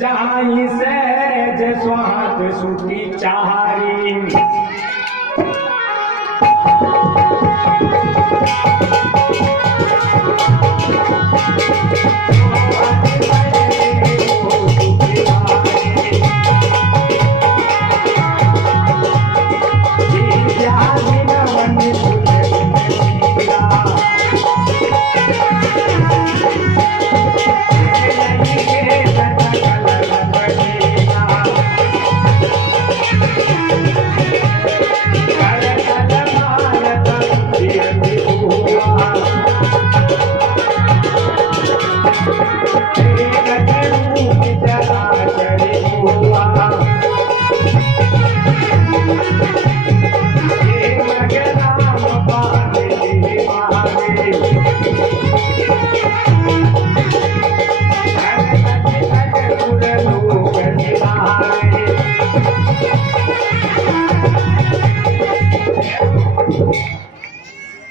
जाई सहज स्वात सुखी चारी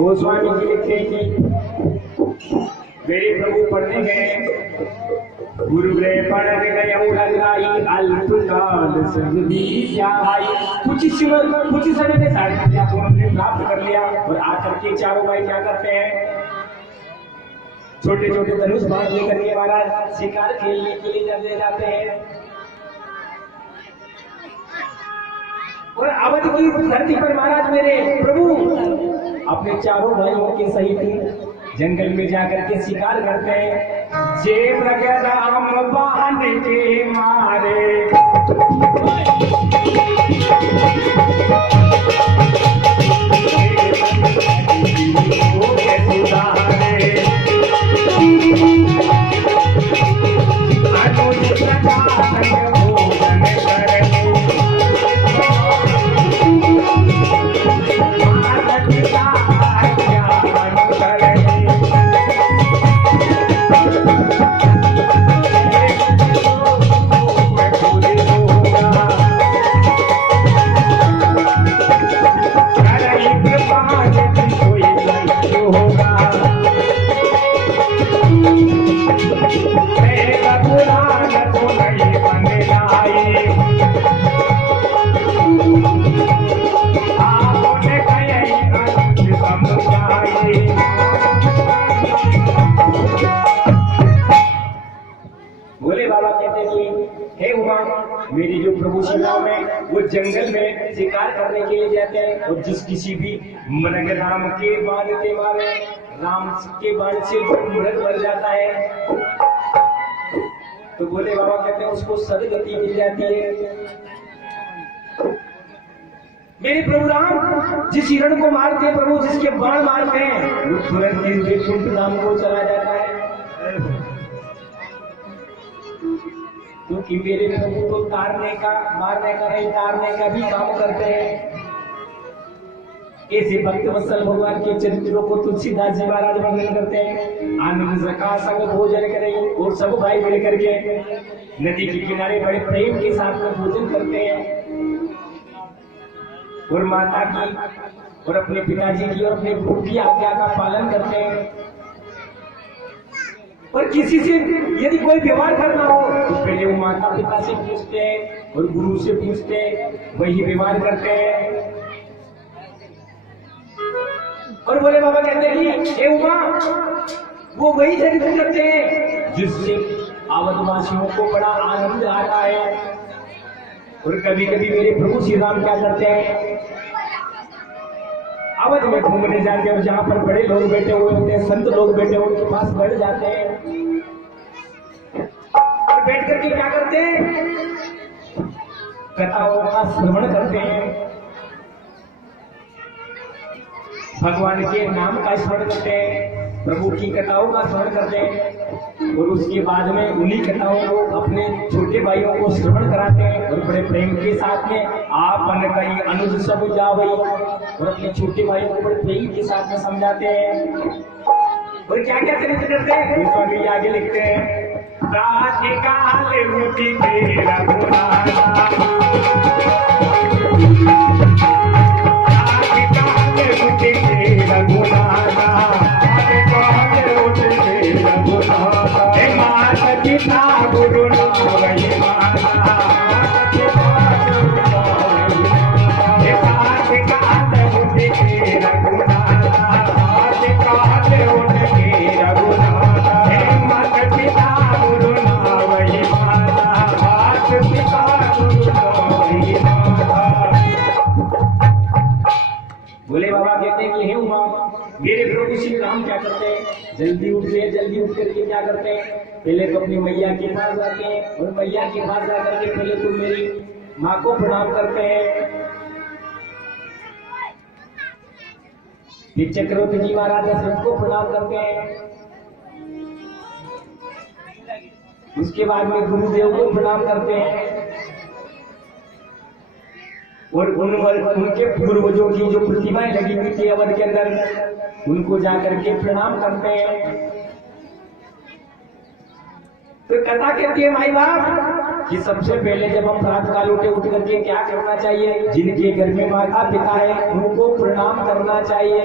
गोस्वामी जी लिखते हैं कि मेरे प्रभु पढ़ने गए गुरुवे पढ़ने गए उड़ाई अल्पकाल सभी आई कुछ समय में सारी विद्या को हमने प्राप्त कर लिया और आकर के चारों भाई क्या करते हैं छोटे छोटे धनुष बाण लेकर के महाराज शिकार खेलने के लिए चले जाते हैं और अवध की धरती पर महाराज मेरे प्रभु अपने चारों भाइयों के सहित जंगल में जाकर के शिकार करते हैं जे मृगराम बांध के मारे मेरी जो प्रभु श्री राम है वो जंगल में शिकार करने के लिए जाते हैं और जिस किसी भी मृग राम के बाण के मारे राम के बाण से मृग मर जाता है तो बोले बाबा कहते हैं उसको सदगति मिल जाती है। मेरे प्रभु राम जिस हिरण को मारते हैं प्रभु जिसके बाण मारते हैं वो तुरंत वैकुंठ धाम को चला जाता है क्योंकि मेरे प्रभु को तारने का मारने का नहीं तारने का भी काम करते हैं। ऐसे भक्त वत्सल भगवान के चरित्रों को तुलसीदास जी महाराज वर्णन करते हैं। आनंद सखा संग भोजन करें और सब भाई मिल करके नदी के किनारे बड़े प्रेम के साथ में भोजन करते हैं और माता की और अपने पिताजी की और अपने गुरु की आज्ञा का पालन करते हैं और किसी से यदि कोई व्यवहार करना हो तो पहले वो माता पिता से पूछते हैं और गुरु से पूछते हैं वही व्यवहार करते हैं। और बोले बाबा कहते हैं कि उमा वो वही चरित्र करते हैं जिससे अवधवासियों को बड़ा आनंद आता है। और कभी कभी मेरे प्रभु श्री राम क्या करते हैं अवध में घूमने जाते हैं और जहां पर बड़े लोग बैठे हुए होते हैं संत लोग बैठे हुए उनके पास बैठ जाते हैं और बैठ करके क्या करते हैं कथाओं का श्रवण करते हैं भगवान के नाम का स्मरण करते हैं प्रभु की कथाओं का स्मरण करते हैं और उसके बाद में उन्हीं कथाओं को अपने छोटे भाइयों को श्रवण कराते हैं और बड़े प्रेम के साथ में आपन कई अनुज सब जावई और अपने छोटे भाइयों को बड़े प्रेम के साथ में समझाते हैं। और क्या क्या चरित्र करते हैं गोस्वामी आगे लिखते हैं राधिकाल मुटी तेरा पुराना गुरु जल्दी उठ करके क्या करते हैं, पहले तो अपनी मैया के पास जाते हैं और मैया के पास जाकर के पहले तो मेरी माँ को प्रणाम करते हैं। फिर चक्रवर्ती जी महाराज दशरथ को प्रणाम करते हैं। उसके बाद में गुरुदेव को प्रणाम करते हैं और उनके पूर्वजों की जो प्रतिमाएं लगी हुई थी अवध के अंदर उनको जाकर के प्रणाम करते हैं। तो कथा कहती है भाई बाप कि सबसे पहले जब हम प्रातः काल उठ करके क्या करना चाहिए, जिनके घर में माता पिता है उनको प्रणाम करना चाहिए।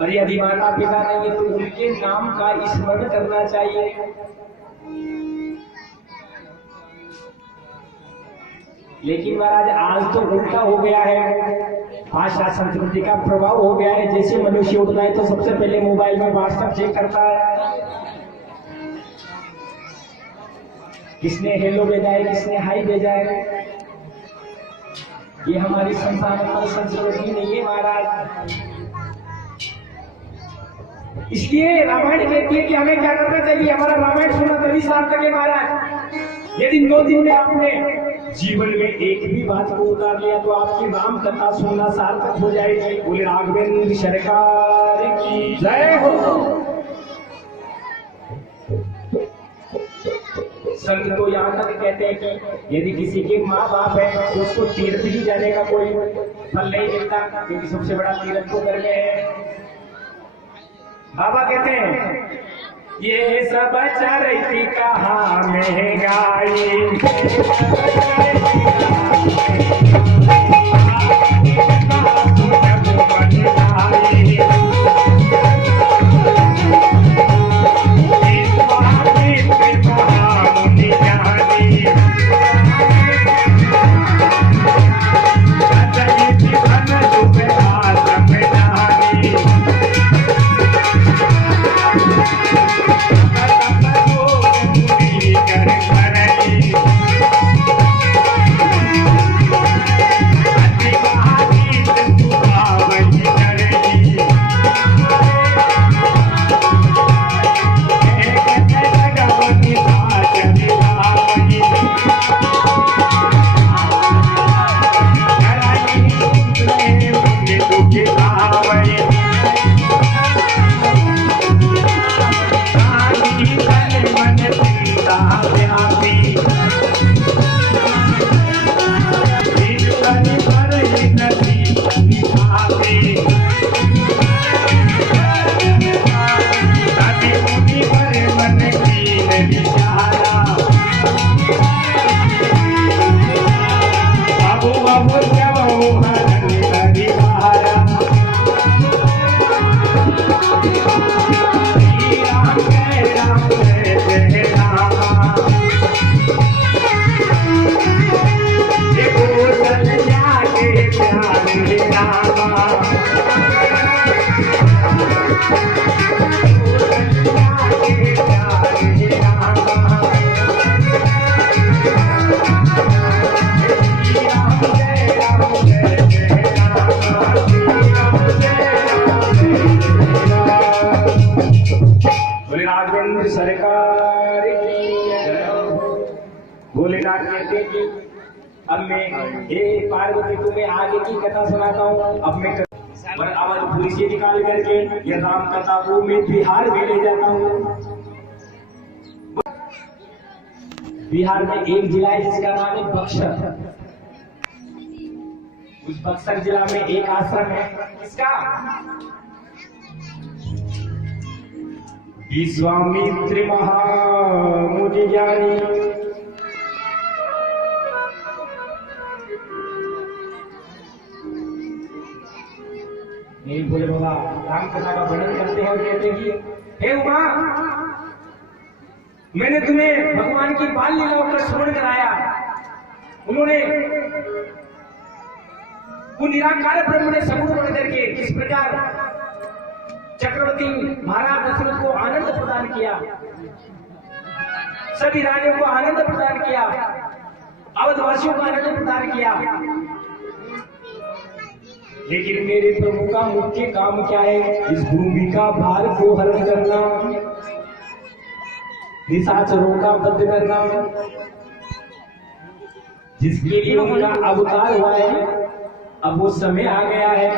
और यदि माता पिता नहीं है तो उनके नाम का स्मरण करना चाहिए। लेकिन महाराज आज तो उल्टा हो गया है, भाषा संस्कृति का प्रभाव हो गया है। जैसे मनुष्य उठता है तो सबसे पहले मोबाइल में व्हाट्सएप चेक करता है, किसने हेलो भेजा है, किसने हाई भेजा है। ये हमारी संस्कृति नहीं है महाराज। इसलिए रामायण कहती है कि हमें क्या करना चाहिए, हमारा रामायण सुना तभी सार्थक है महाराज। यदि 9 दिन में आपने जीवन में एक भी बात को उतार लिया तो आपकी राम कथा सुनना सार्थक हो जाएगी। बोले राघवेंद्र सरकार की जय हो। संत तो यहाँ तक कहते हैं कि यदि किसी के माँ बाप है तो उसको तीर्थ भी जाने का कोई फल नहीं मिलता, क्योंकि सबसे बड़ा तीर्थ तो घर में है। बाबा कहते हैं ये सब चरती कहाँ महंगाई, सरकार भोलेनाथ कहते कि अब मैं हे पार्वती तुम्हें आगे की कथा सुनाता हूँ। अब मैं अवधपुरी से निकाल करके ये राम कथा को मैं बिहार में ले जाता हूँ। बिहार में एक जिला है जिसका नाम है बक्सर। उस बक्सर जिला में एक आश्रम है, किसका? विश्वामित्र महामुनि ज्ञानी। नहीं बोले बाबा राम कथा का वर्णन करते हैं और कहते हैं कि हे उमा, मैंने तुम्हें भगवान की बाल लीलाओं का श्रवण कराया। उन्होंने वो निराकार ब्रह्म ने सगुण बन करके किस प्रकार चक्रवर्ती महाराज दशरथ को आनंद प्रदान किया, सभी रानियों को आनंद प्रदान किया, अवधवासियों को आनंद प्रदान किया। लेकिन मेरे प्रभु का मुख्य काम क्या है? इस भूमि का भार को हरण करना, निशाचरों का वध करना, जिसके लिए उनका अवतार हुआ है। अब वो समय आ गया है